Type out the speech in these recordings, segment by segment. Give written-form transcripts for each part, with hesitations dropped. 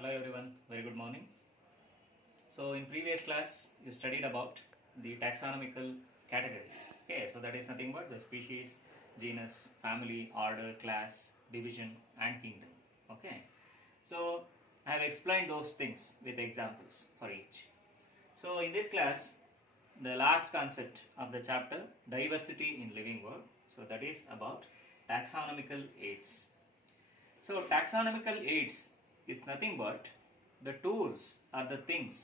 Hello everyone, very good morning. So in previous class you studied about the taxonomical categories. Okay, so that is nothing but the species, genus, family, order, class, division and kingdom. Okay, so I have explained those things with examples for each. So in this class the last concept of the chapter, diversity in living world, so that is about taxonomical aids. So taxonomical aids is nothing but the tools or the things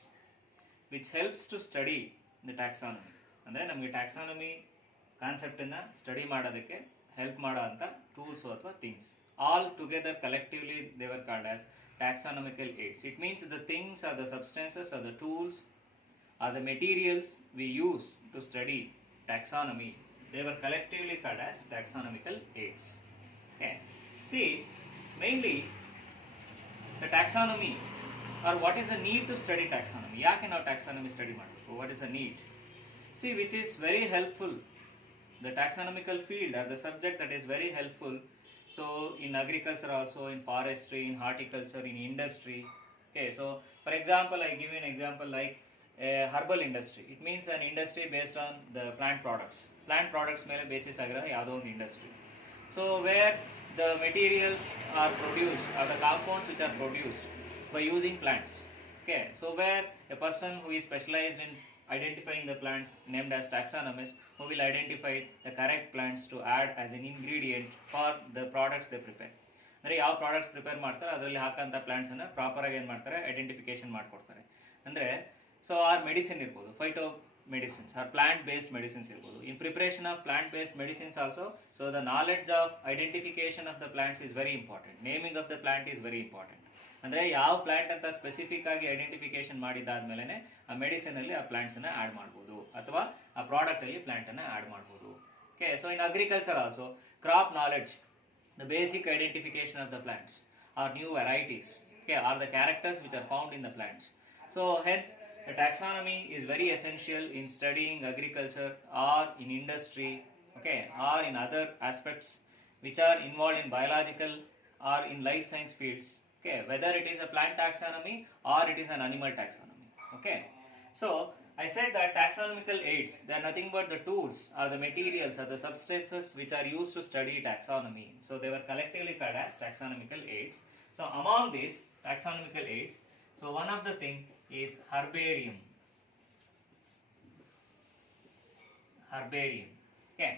which helps to study the taxonomy. ಅಂದರೆ ನಮಗೆ taxonomy ಕಾನ್ಸೆಪ್ಟನ್ನು study ಮಾಡೋದಕ್ಕೆ help ಮಾಡೋ ಅಂಥ tools ಅಥವಾ things all together collectively ದೇವರ್ called as taxonomical aids. It means the things or the substances or the tools or the materials we use to study taxonomy, they were collectively called as taxonomical aids. Okay. See, mainly the taxonomy or what is the need to study taxonomy? ಯಾಕೆ ನಾವು taxonomy study ಮಾಡಬೇಕು? What is the need? See, which is very helpful. The taxonomical field or the subject that is very helpful. So in agriculture also, in forestry, in horticulture, in industry. Okay, so for example, I give you an example like a herbal industry. It means an industry based on the plant products. Plant products ಮೇಲೆ basis ಆಗಿರೋ ಯಾವುದೋ ಒಂದು industry. So where the materials are produced or the compounds which are produced by using plants. Okay, so where a person who is specialized in identifying the plants named as taxonomist who will identify the correct plants to add as an ingredient for the products they prepare. ಅಂದರೆ ಯಾವ products prepare ಮಾಡ್ತಾರೆ ಅದರಲ್ಲಿ ಹಾಕೋಂಥ ಪ್ಲಾಂಟ್ಸನ್ನು ಪ್ರಾಪರಾಗಿ ಏನು ಮಾಡ್ತಾರೆ identification ಮಾಡಿಕೊಡ್ತಾರೆ. ಅಂದರೆ so R medicine ಇರ್ಬೋದು, phyto medicines or plant based medicines irbodu. In preparation of plant based medicines also, so the knowledge of identification of the plants is very important. Naming of the plant is very important. ಅಂದರೆ ಯಾವ plant ಅಂತ specific ಆಗಿ identification ಮಾಡಿದಾದ್ಮೇಲೆ ಆ medicine ಅಲ್ಲಿ ಆ plants ಅನ್ನ add ಮಾಡ್ಬೋದು ಅಥವಾ ಆ ಪ್ರಾಡಕ್ಟ್ ಅಲ್ಲಿ ಪ್ಲಾಂಟ್ ಅನ್ನ ಆಡ್ ಮಾಡ್ಬೋದು. Okay, so in agriculture also crop knowledge, the basic identification of the plants are new varieties, okay, are the characters which are found in the plants. So hence the taxonomy is very essential in studying agriculture or in industry, okay, or in other aspects which are involved in biological or in life science fields, okay, whether it is a plant taxonomy or it is an animal taxonomy. Okay, so I said that taxonomical aids, they are nothing but the tools or the materials or the substances which are used to study taxonomy. So they were collectively called as taxonomical aids. So among these taxonomical aids, so one of the thing is herbarium. Okay,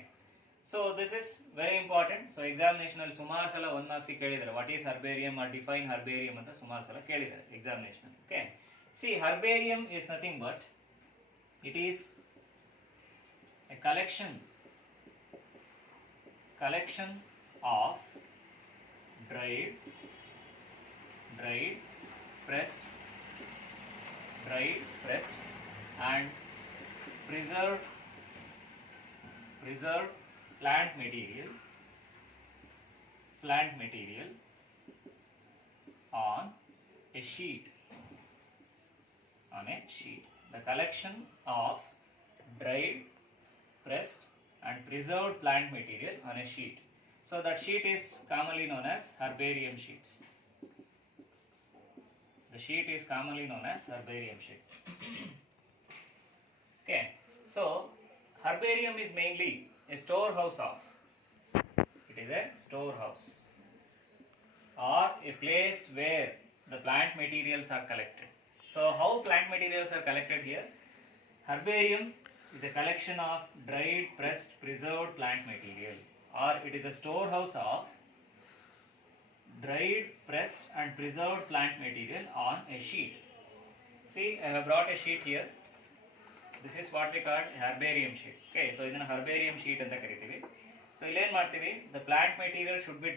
so this is very important. So examination ಅಲ್ಲಿ ಸುಮಾರು ಸಲ 1 marks ಕೇಳಿದ್ದಾರೆ what is herbarium or define herbarium ಅಂತ ಸುಮಾರು ಸಲ ಕೇಳಿದ್ದಾರೆ examination. Okay, see, herbarium is nothing but it is a collection of dried, pressed and preserved plant material on a sheet. The collection of dried, pressed and preserved plant material on a sheet. So that sheet is commonly known as herbarium sheets. The sheet is commonly known as herbarium sheet. Okay, so herbarium is mainly a storehouse of, it is a storehouse or a place where the plant materials are collected. So how plant materials are collected here? Herbarium is a collection of dried, pressed, preserved plant material, or it is a storehouse of dried, pressed and preserved plant material on a sheet. See, I have brought a sheet here. This is what we call herbarium sheet. Okay, so ಇದನ್ನ herbarium sheet ಅಂತ ಕರಿತೀವಿ. So ಇಲ್ಲಿ ಏನು ಮಾಡ್ತೀವಿ, the plant material should be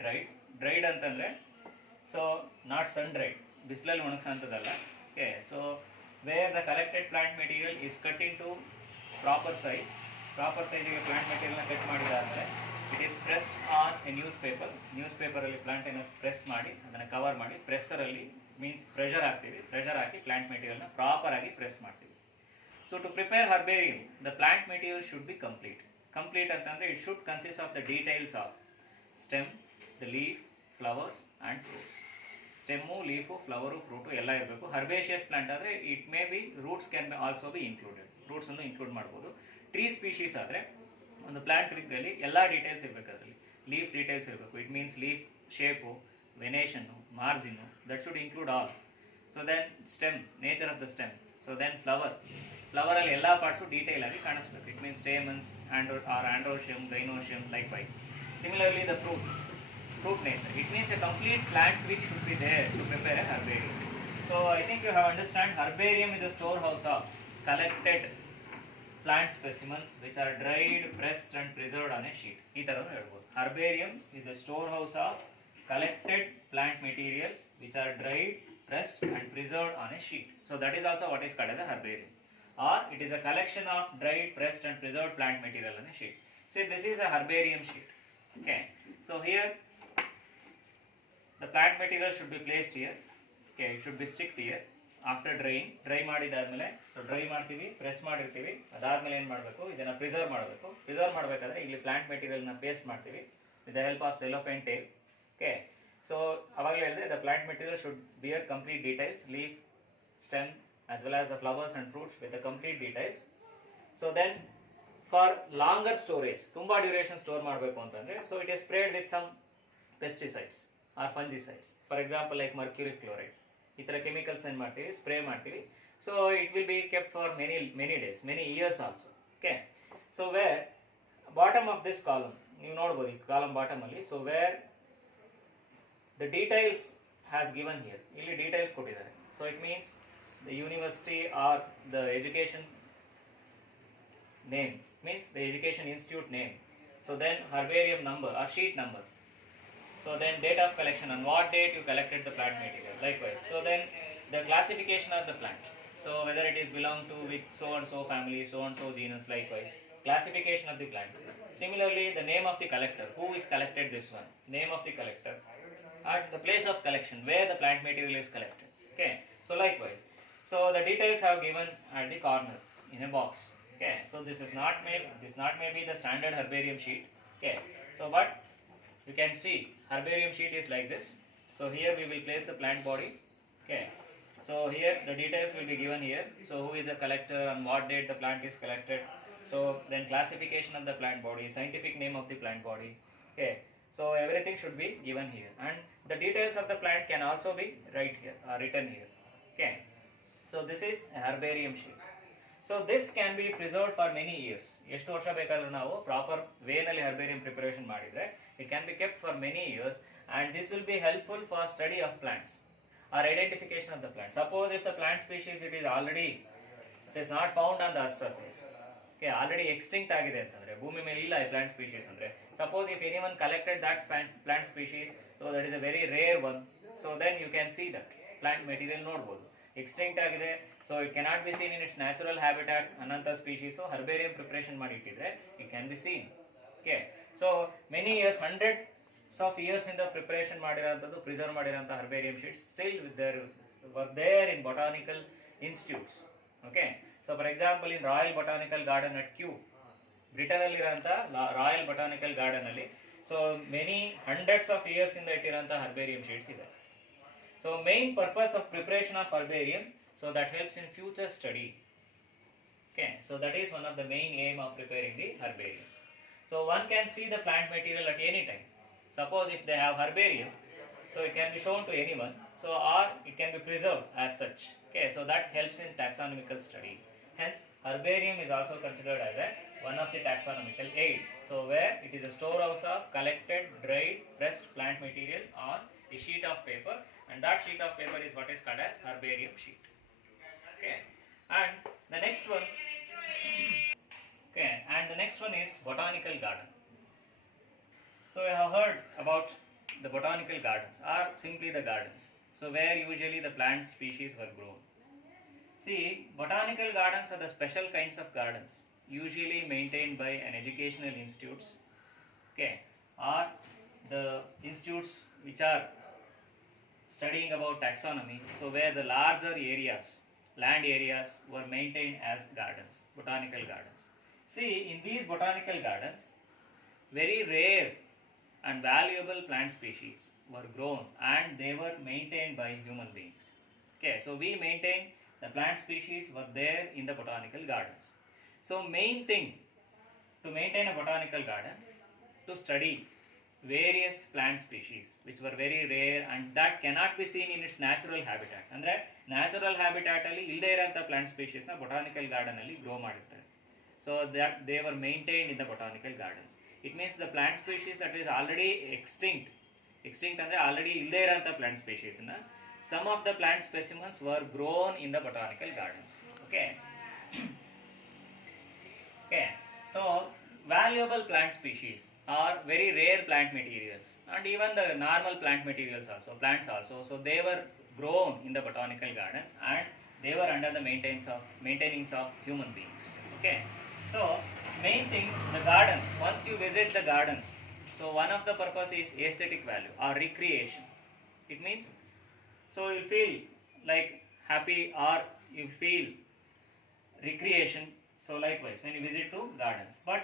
dried ಅಂತಂದ್ರೆ so not sun dried, ಬಿಸಿಲಲ್ಲಿ ಒಣಗಿಸೋಂಥದ್ದಲ್ಲ. Okay, so where the collected plant material is cut into proper size ಗೆ plant material ನ ಕಟ್ ಮಾಡಿದಾದ್ಮೇಲೆ it is pressed on a newspaper ಅಲ್ಲಿ plant ಅನ್ನು press ಮಾಡಿ ಅದನ್ನು cover ಮಾಡಿ ಪ್ರೆಸ್ಸರ್ ಅಲ್ಲಿ ಮೀನ್ಸ್ ಪ್ರೆಷರ್ ಹಾಕಿ ಪ್ಲಾಂಟ್ ಮೆಟೀರಿಯಲ್ ನ ಪ್ರಾಪರ್ ಆಗಿ ಪ್ರೆಸ್ ಮಾಡ್ತೀವಿ. So to prepare herbarium, the plant material should be complete ಅಂತಂದ್ರೆ it should consist of the details of stem, the leaf, flowers and fruits. Stem, leaf, flower, fruit ಎಲ್ಲ ಇರಬೇಕು. Herbaceous plant ಆದರೆ it may be roots can also be included, ರೂಟ್ಸನ್ನು include ಮಾಡ್ಬೋದು. Tree species ಆದರೆ ಒಂದು plant ಟ್ರಿಗ್ಗಲ್ಲಿ ಎಲ್ಲ details ಇರಬೇಕು. ಅದರಲ್ಲಿ ಲೀಫ್ ಡೀಟೇಲ್ಸ್ ಇರಬೇಕು. It means leaf shape, venation, margin, that should include all. So then stem, nature of the stem. So then ಫ್ಲವರಲ್ಲಿ ಎಲ್ಲ ಪಾರ್ಟ್ಸು ಡೀಟೇಲ್ ಆಗಿ ಕಾಣಿಸ್ಬೇಕು. It means stamens are androecium, gynoecium, like wise. Similarly, the fruit nature. It means a complete plant which should be there to prepare a herbarium. So I think you have understand herbarium is a storehouse of collected plant specimens which are dried, pressed and preserved on a sheet. ಈ ತರ ಹೇಳ್ಬೋದು. Herbarium is a storehouse of collected plant materials which are dried, pressed and preserved on a sheet. So that is also what is called as a herbarium. Or it is a collection of dried, pressed and preserved plant material on a sheet. See, this is a herbarium sheet. Okay, so here the plant material should be placed here. Okay, it should be sticked here after drying. Dry ಮಾಡಿದಾದ್ಮೇಲೆ, so dry ಮಾಡ್ತೀವಿ, press ಮಾಡಿರ್ತೀವಿ. ಅದಾದ್ಮೇಲೆ ಏನು ಮಾಡಬೇಕು, ಇದನ್ನ preserve ಮಾಡಬೇಕು. Preserve ಮಾಡಬೇಕಾದ್ರೆ ಇಲ್ಲಿ plant material ನ ಪೇಸ್ಟ್ ಮಾಡ್ತೀವಿ with the help of cellophane tape. Okay, so ಅವಾಗಲೇ ಹೇಳಿದೆ the plant material should bear complete details, leaf, stem as well as the flowers and fruits with the complete details. So then for longer storage, ತುಂಬಾ duration store ಮಾಡಬೇಕು ಅಂತಂದ್ರೆ, so it is sprayed with some pesticides or fungicides. For example, like mercury chloride. ಈ ತರ chemicals ಏನು ಮಾಡ್ತೀವಿ, spray ಮಾಡ್ತೀವಿ. So it will be kept for many days, many years also. Okay, so where bottom of this column, ನೀವು ನೋಡಬಹುದು ಈ column bottom ಅಲ್ಲಿ, so where the details has given here, ಇಲ್ಲಿ ಡೀಟೇಲ್ಸ್ ಕೊಟ್ಟಿದ್ದಾರೆ. So it means the university or the education name, means the education institute name. So then herbarium number or sheet number. So then date of collection, on what date you collected the plant material, likewise. So then the classification of the plant, so whether it is belong to with so and so family, so and so genus, likewise. Classification of the plant. Similarly, the name of the collector, who is collected this one, name of the collector, at the place of collection, where the plant material is collected. Okay, so likewise. So the details have given at the corner in a box. Okay, so this may be the standard herbarium sheet. Okay, so but you can see herbarium sheet is like this. So here we will place the plant body. Okay, so here the details will be given here. So who is the collector, on what date the plant is collected. So then classification of the plant body, scientific name of the plant body. Okay, so everything should be given here, and the details of the plant can also be written here. Okay, so this is a herbarium sheet. So this can be preserved for many years. ಎಷ್ಟು ವರ್ಷ ಬೇಕಾದರೂ ನಾವು proper ವೇನಲ್ಲಿ herbarium preparation ಮಾಡಿದ್ರೆ it can be kept for many years, and this will be helpful for study of plants or identification of the plant. Suppose if the plant species it is not found on the earth surface, okay, already extinct ಆಗಿದೆ ಅಂತಂದ್ರೆ, ಭೂಮಿ ಮೇಲೆ ಇಲ್ಲ ಈ plant species ಅಂದ್ರೆ, suppose if anyone collected that plant species, so that is a very rare one, so then you can see that plant material ನೋಡಬಹುದು. Extinct ಆಗಿದೆ, so it cannot be seen in its natural habitat, Ananta species. So herbarium preparation ಮಾಡಿ ಇಟ್ಟಿದ್ರೆ it can be seen. Okay, so many years, hundreds of years in the preparation ಮಾಡಿರೋಂಥದ್ದು, preserve ಮಾಡಿರೋಂಥ herbarium sheets still were there in botanical institutes. Okay, so for example in Royal Botanical Garden at Kew, Britain ಅಲ್ಲಿರೋಂಥ royal botanical garden ಅಲ್ಲಿ, so many hundreds of years ಇಂದ ಇಟ್ಟಿರೋಂಥ herbarium sheets ಇದೆ. So main purpose of preparation of herbarium, so that helps in future study. Okay, so that is one of the main aim of preparing the herbarium. So one can see the plant material at any time. Suppose if they have herbarium, so it can be shown to anyone, so or it can be preserved as such. Okay, so that helps in taxonomical study. Hence herbarium is also considered as one of the taxonomical aid. So where it is a storehouse of collected, dried, pressed plant material on a sheet of paper, and that sheet of paper is what is called as herbarium sheet. Okay, and the next one is botanical garden. So I have heard about the botanical gardens, or simply the gardens, so where usually the plant species were grown. See, botanical gardens are the special kinds of gardens usually maintained by an educational institutes, okay, or the institutes which are studying about taxonomy, so where the larger areas, land areas were maintained as gardens, botanical gardens. See, in these botanical gardens, very rare and valuable plant species were grown and they were maintained by human beings. Okay, so we maintain the plant species were there in the botanical gardens. So main thing to maintain a botanical garden, to study various plant species which were very rare and that cannot be seen in its natural habitat. ಅಂದರೆ natural habitat ಅಲ್ಲಿ ಇಲ್ಲದೆ ಇರೋಂಥ plant ಸ್ಪೀಷೀಸ್ನ botanical garden ಅಲ್ಲಿ grow ಮಾಡಿರ್ತಾರೆ. So that they were maintained in the botanical gardens. It means the plant species that is already extinct ಅಂದರೆ already ಇಲ್ಲದೆ ಇರೋಂಥ plant ಸ್ಪೀಷೀಸ್ನ some of the plant specimens were grown in the botanical gardens. Okay. Okay. So valuable plant species are very rare plant materials and even the normal plant materials also, plants also. So they were grown in the botanical gardens and they were under the maintenance of human beings. Okay. So main thing, the gardens, once you visit the gardens, so one of the purpose is aesthetic value or recreation. It means so you feel like happy or you feel recreation. So likewise when you visit to gardens, but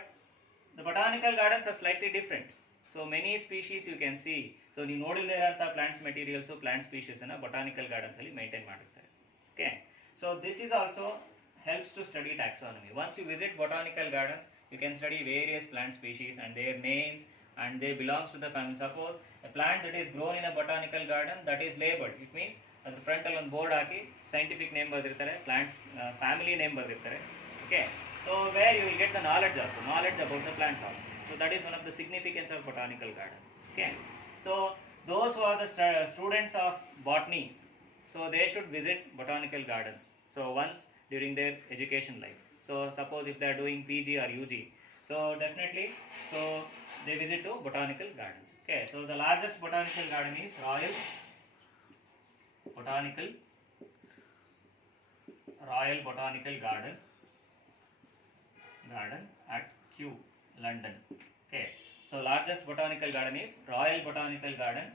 the botanical gardens are slightly different. So many species you can see. So ನೀವು ನೋಡಿಲ್ದಿರೋಂಥ plants materials plant ಸ್ಪೀಷೀಸನ್ನು ಬೊಟಾನಿಕಲ್ ಗಾರ್ಡನ್ಸಲ್ಲಿ maintain ಮಾಡಿರ್ತಾರೆ. Okay, so this is also helps to study taxonomy. Once you visit botanical gardens, you can study various plant species and their names and they belongs to the family. Suppose a plant that is grown in a botanical garden, that is labeled. It means at the front ಅಲ್ಲಿ ಒಂದು board hockey scientific name ಬರೆದಿರ್ತಾರೆ, plants family name ಬರೆದಿರ್ತಾರೆ. Okay, so where you will get the knowledge about the plants also. So that is one of the significance of botanical garden. Okay, so those who are the students of botany, so they should visit botanical gardens. So once during their education life. So suppose if they are doing PG or UG, so definitely so they visit to botanical gardens. Okay, so the largest botanical garden is Royal Botanical Garden at Kew, London. Okay, so largest botanical garden is Royal Botanical Garden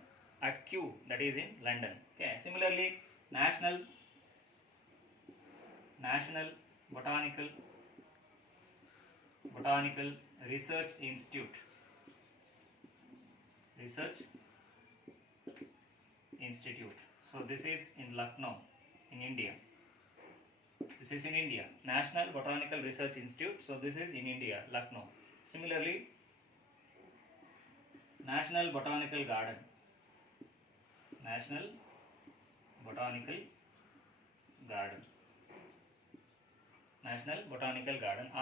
at Kew, that is in London. Okay, similarly National Botanical Research Institute. So this is in Lucknow, in India. National Botanical Research Institute. So this is in India, Lucknow. Similarly, National Botanical Garden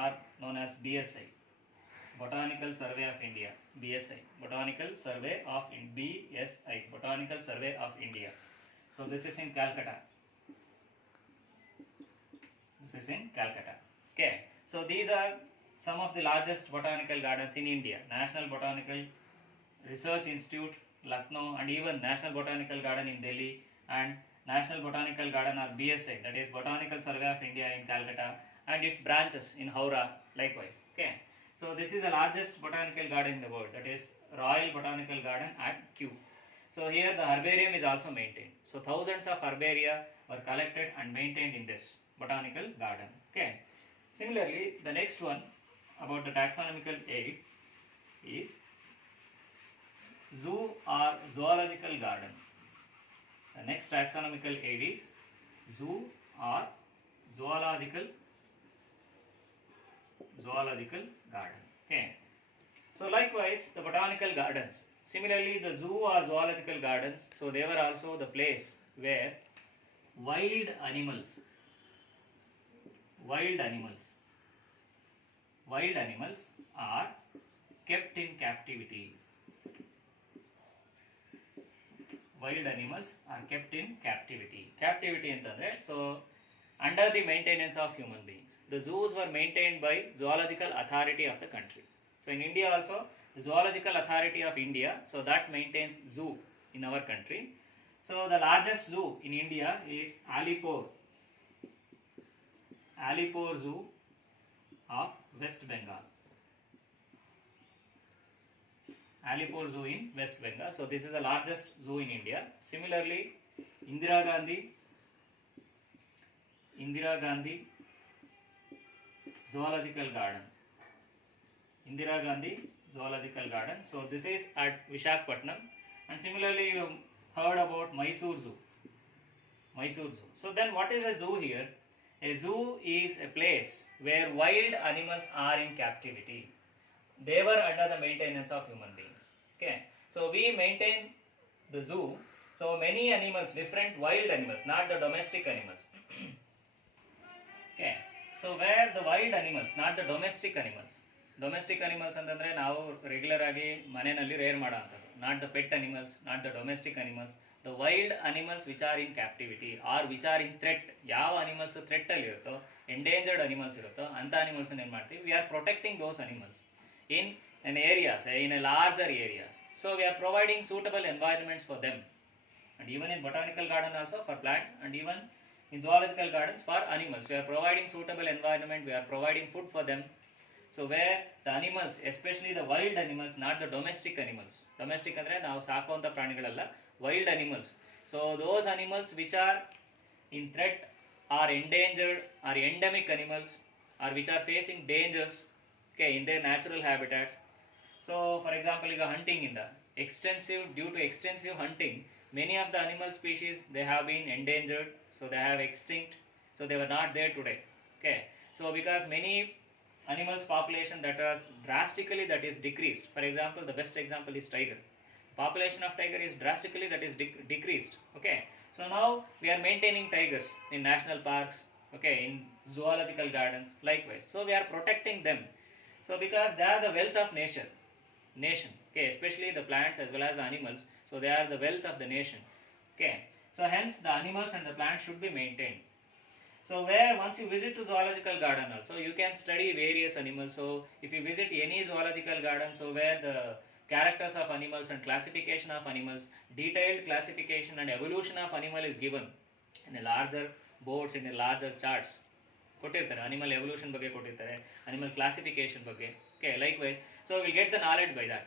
are known as BSI, Botanical Survey of India. Botanical Survey of India. So this is in Calcutta. Okay, so these are some of the largest botanical gardens in India. National Botanical Research Institute, Lucknow, and even National Botanical Garden in Delhi and National Botanical Garden or BSI, that is Botanical Survey of India in Calcutta, and its branches in Howrah likewise. Okay, so this is the largest botanical garden in the world, that is Royal Botanical Garden at Kew. So here the herbarium is also maintained. So thousands of herbaria were collected and maintained in this botanical garden. Okay, similarly the next one about the taxonomical aid is zoo or zoological garden. The next taxonomical aid is zoo or zoological garden. Okay, so likewise the botanical gardens, similarly the zoo or zoological gardens, so they were also the place where wild animals are kept in captivity. Captivity ಅಂತಂದ್ರೆ so under the maintenance of human beings. The zoos were maintained by Zoological Authority of the country. So in India also, the Zoological Authority of India, so that maintains zoo in our country. So the largest zoo in India is Alipore Zoo of West Bengal. Alipore Zoo in West Bengal. So this is the largest zoo in India. Similarly, Indira Gandhi Zoological Garden. So this is at Visakhapatnam, And similarly, you heard about Mysore Zoo. Mysore Zoo. So then what is a zoo here? A zoo is a place where wild animals are in captivity. They were under the maintenance of human beings. Okay. So we maintain the zoo. So many animals, different wild animals, not the domestic animals. Okay. So where the wild animals, not the domestic animals. Domestic animals ಅಂತಂದ್ರೆ ನಾವು regular ಆಗಿ ಮನೆಯಲ್ಲಿ rare ಮಾಡೋ ಅಂಥದ್ದು. Not the pet animals, not the domestic animals. The wild animals which are in captivity or which are in threat. ಯಾವ animals threat ಅಲ್ಲಿ ಇರುತ್ತೋ, endangered animals ಇರುತ್ತೋ ಅಂತ animals ಏನು ಮಾಡ್ತೀವಿ? We are protecting those animals in an areas, in a larger areas. So we are providing suitable environments for them. And even in botanical garden also for plants, and even in zoological gardens for animals, we are providing suitable environment, we are providing food for them. So where the animals, especially the wild animals, not the domestic animals. Domestic andre ನಾವು ಸಾಕುವಂತ ಪ್ರಾಣಿಗಳಲ್ಲ, wild animals. So those animals which are in threat or endangered or endemic animals or which are facing dangers, okay, in their natural habitats. So for example, ಈಗ hunting ಇಂದ due to extensive hunting, many of the animal species they have been endangered, so they have extinct, so they were not there today. Okay, so because many animals population that was drastically that is decreased. For example, the best example is tiger. Population of tiger is drastically that is decreased. Okay, so now we are maintaining tigers in national parks, okay, in zoological gardens likewise. So we are protecting them. So because they are the wealth of nation, okay, especially the plants as well as the animals. So they are the wealth of the nation. Okay, so hence the animals and the plants should be maintained. So where once you visit to zoological garden also, you can study various animals. So if you visit any zoological garden, so where the characters of animals and classification of animals, detailed classification and evolution of animal is given in a larger boards, in a larger charts. ಕೊಟ್ಟಿರ್ತಾರೆ animal evolution ಬಗ್ಗೆ ಕೊಟ್ಟಿರ್ತಾರೆ, animal classification ಬಗ್ಗೆ. Okay, likewise, so we will get the knowledge by that.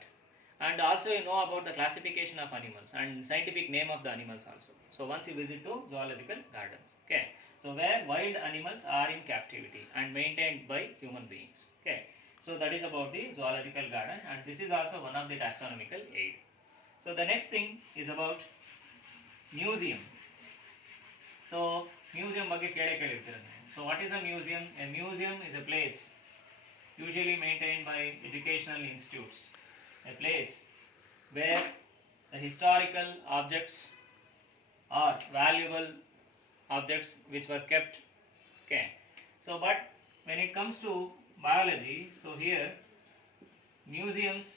And also you know about the classification of animals and scientific name of the animals also. So once you visit to zoological gardens. Okay, so where wild animals are in captivity and maintained by human beings. Okay, so that is about the zoological garden, and this is also one of the taxonomical aid. So the next thing is about museum. So museum ಬಗ್ಗೆ ಕೇಳಿರ್ತೀರ. So what is a museum? A museum is a place usually maintained by educational institutes, a place where the historical objects or valuable objects which were kept. Okay, so but when it comes to biology, so here museums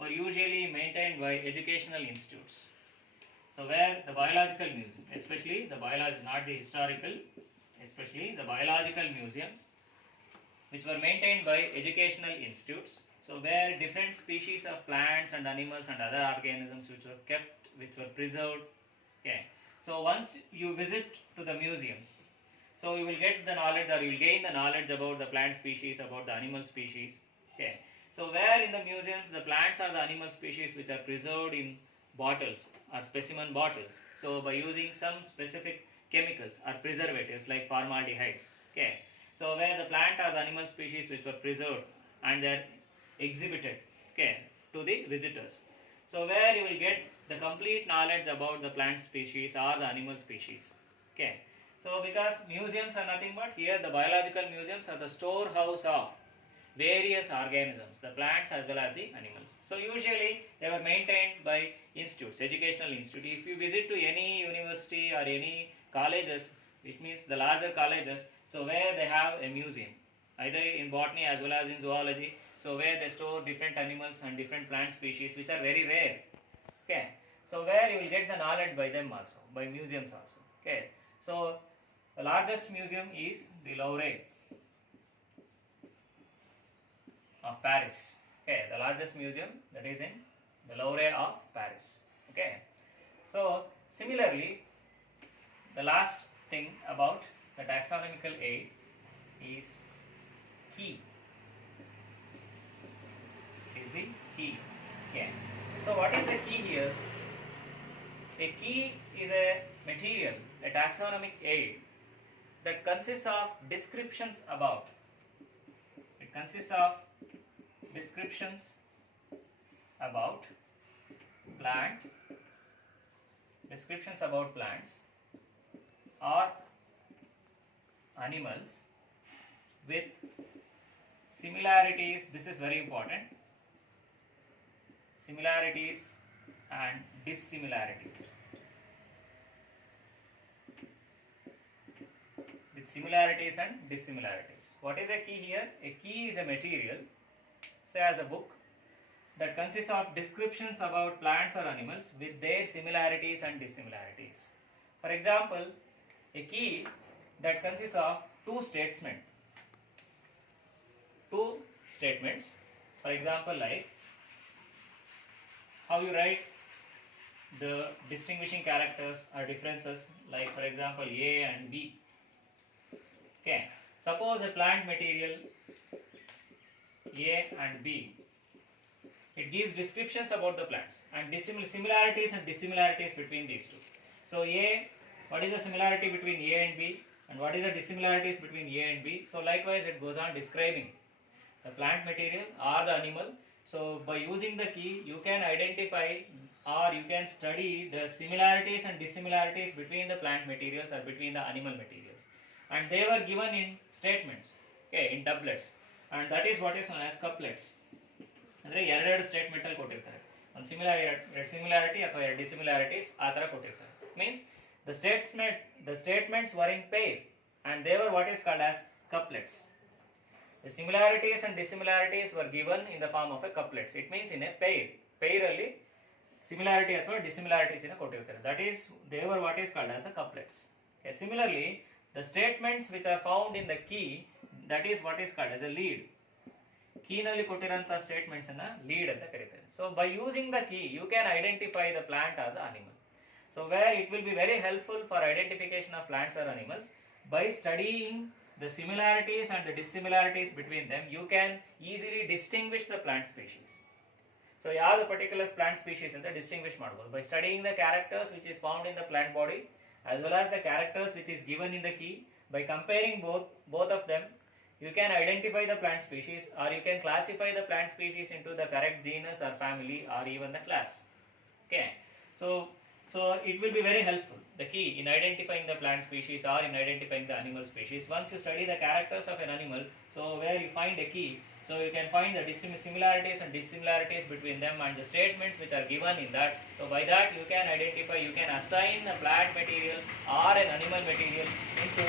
were usually maintained by educational institutes. So where the biological museum, especially the biology, not the historical, especially the biological museums which were maintained by educational institutes. So where different species of plants and animals and other organisms which were kept, which were preserved. Okay, so once you visit to the museums, so you will get the knowledge, or you will gain the knowledge about the plant species, about the animal species. Okay, so where in the museums the plants or the animal species which are preserved in bottles or specimen bottles, so by using some specific chemicals or preservatives like formaldehyde. Okay, so where the plant or the animal species which were preserved and they are exhibited, okay, to the visitors. So where you will get the complete knowledge about the plant species or the animal species. Okay, so because museums are nothing but, here the biological museums are the storehouse of various organisms, the plants as well as the animals. So usually they were maintained by institutes, educational institute. If you visit to any university or any colleges, which means the larger colleges, so where they have a museum, either in botany as well as in zoology, so where they store different animals and different plant species which are very rare. Okay, so where you will get the knowledge by them also, by museums also. Okay, so the largest museum is the Louvre of Paris. Okay, the largest museum that is in the Louvre of Paris. Okay, so similarly, the last thing about the taxonomical aid is key. Is the key. Okay, so what is a key here? A key is a material, a taxonomic aid that consists of descriptions about. It consists of descriptions about plant, descriptions about plants or animals with similarities, this is very important, similarities and dissimilarities. With similarities and dissimilarities. What is a key here? A key is a material, say as a book, that consists of descriptions about plants or animals with their similarities and dissimilarities. For example, a key that consists of two statements. For example, like how you write the distinguishing characters or differences, like for example A and B. Okay, suppose a plant material A and B, it gives descriptions about the plants and similarities and dissimilarities between these two. So A, what is the similarity between A and B, and what is the dissimilarities between A and B? So likewise it goes on describing the plant material or the animal. So by using the key you can identify or you can study the similarities and dissimilarities between the plant materials or between the animal materials, and they were given in statements, okay, in doublets, and that is what is known as couplets. ಅಂದರೆ ಎರಡೆರಡು statement ಅಲ್ಲಿ ಕೊಟ್ಟಿರ್ತಾರೆ, ಒಂದು similarity ಅಥವಾ ಎರಡು ಡಿಸಿಮಿಲಾರಿಟೀಸ್ ಆ ಥರ ಕೊಟ್ಟಿರ್ತಾರೆ. Means the statements were in pair and they were what is called as couplets. The similarities and dissimilarities were given in the form of a couplets. It means in a pair ಅಲ್ಲಿ similarity ಅಥವಾ dissimilarities ನ ಕೊಟ್ಟಿರ್ತಾರೆ. That is, they were what is called as a couplets. Okay. Similarly, the statements which are found in the key, that is what is called as a lead. ಕೀನಲ್ಲಿ ಕೊಟ್ಟಿರೋಂಥ statements ಅನ್ನ lead ಅಂತ ಕರೀತಾರೆ. So by using the key you can identify the plant or the animal. So where it will be very helpful for identification of plants or animals by studying the similarities and the dissimilarities between them you can easily distinguish the plant species. So ಯಾವ್ದು particular plant species ಅಂತ distinguish ಮಾಡ್ಬೋದು by studying the characters which is found in the plant body as well as the characters which is given in the key. By comparing both of them, you can identify the plant species or you can classify the plant species into the correct genus or family or even the class. Okay, so it will be very helpful, the key, in identifying the plant species or in identifying the animal species. Once you study the characters of an animal, so where you find a key, so you can find the similarities and dissimilarities between them and the statements which are given in that. So by that you can identify, you can assign a plant material or an animal material into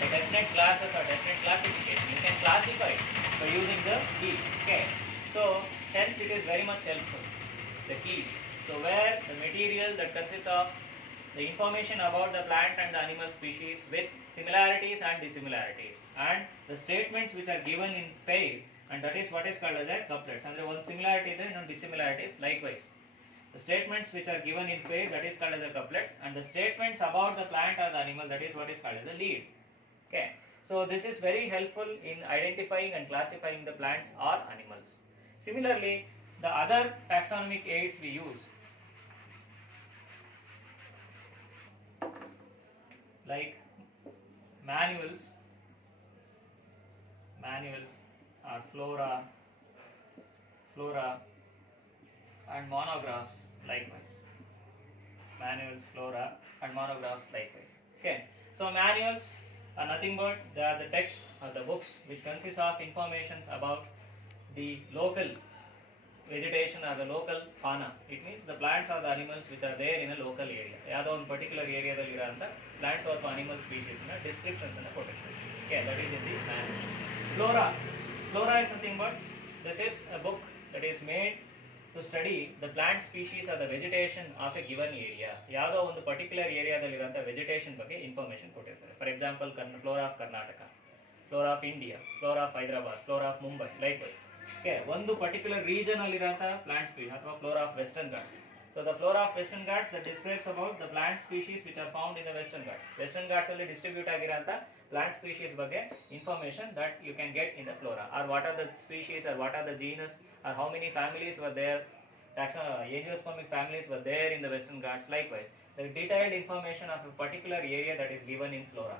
the definite classes or definite classification. You can classify by using the key. Okay, so hence it is very much helpful, the key. So where the material that consists of the information about the plant and the animal species with similarities and dissimilarities, and the statements which are given in pair, and that is what is called as a couplets. Andre one similarity idre ಇನ್ನೊಂದು dissimilarities. Likewise, the statements which are given in pair, that is called as a couplets, and the statements about the plant or the animal, that is what is called as a lead. Okay, so this is very helpful in identifying and classifying the plants or animals. Similarly, the other taxonomic aids we use, like manuals are flora and monographs likewise. Manuals, flora and monographs likewise. Okay, so manuals are nothing but they are the texts or the books which consist of informations about the local vegetation or the local fauna. It means the plants or the animals which are there in a local area. ಯಾವುದೋ ಒಂದು particular ಏರಿಯಾದಲ್ಲಿ ಇರೋಂಥ plants ಅಥವಾ animal ಸ್ಪೀಶೀಸ್ನ descriptions ಅನ್ನು ಕೊಟ್ಟಿರ್ತಾರೆ. Okay, that is in the manual. Flora is nothing but this is a book that is made to study the plant species or the vegetation of a given area. ಯಾವುದೋ ಒಂದು particular ಏರಿಯಾದಲ್ಲಿ ಇರೋಂಥ vegetation ಬಗ್ಗೆ information ಕೊಟ್ಟಿರ್ತಾರೆ. For example flora of Karnataka, flora of India, flora of Hyderabad, flora of Mumbai, likewise. Okay, ಒಂದು particular region ಅಲ್ಲಿ ಇರೋಂಥ plant species ಅಥವಾ flora of western Ghats. So the flora of Western Ghats that describes about the plant species which are found in the Western Ghats. Western Ghats alli distribute agiranta plant species ಬಗ್ಗೆ information that you can get in the flora, or what are the species or what are the genus or how many families were there, angiospermic families were there in the Western Ghats. Likewise, the detailed information of a particular area that is given in flora.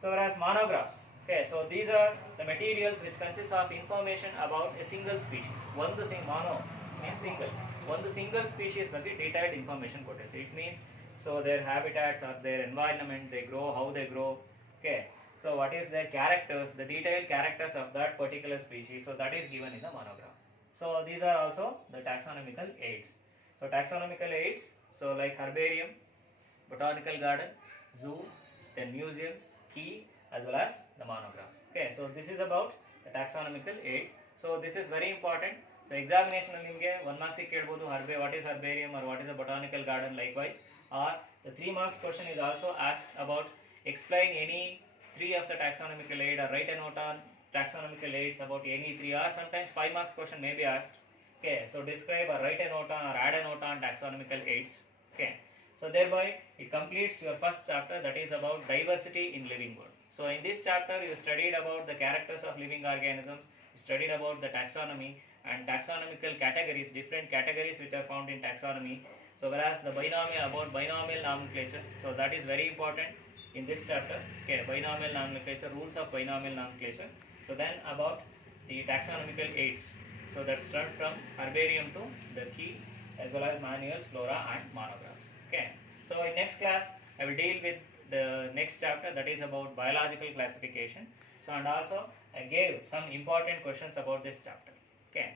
So whereas monographs, okay, so these are the materials which consist of information about a single species. One the same mono means single. ಒಂದು single species ಬಗ್ಗೆ detailed information ಕೊಟ್ಟಿರುತ್ತೆ. It means so their habitats or their environment, they grow, how they grow, okay. So what is their characters, the detailed characters of that particular species, so that is given in the monograph. So these are also the taxonomical aids. So taxonomical aids, so like herbarium, botanical garden, zoo, then museums, key, as well as the monographs. Okay, so this is about the taxonomical aids. So this is very important. So examination ಅಲ್ಲಿ ನಿಮಗೆ 1 marks ಕೇಳಬಹುದು, what is herbarium or what is a botanical garden, likewise, or the 3 marks question is also asked about explain any 3 of the taxonomical aid or write a note on taxonomical aids about any 3, or sometimes 5 marks question may be asked. Okay, so describe or write a note on or add a note on taxonomical aids. Okay, so thereby it completes your first chapter, that is about diversity in living world. So in this chapter you studied about the characters of living organisms, you studied about the taxonomy and taxonomical categories, different categories which are found in taxonomy. So whereas the binomial nomenclature, so that is very important in this chapter. Okay, binomial nomenclature, rules of binomial nomenclature. So then about the taxonomical aids, so that start from herbarium to the key, as well as manuals, flora and monographs. Okay, so in next class I will deal with the next chapter, that is about biological classification. So and also I gave some important questions about this chapter. Okay.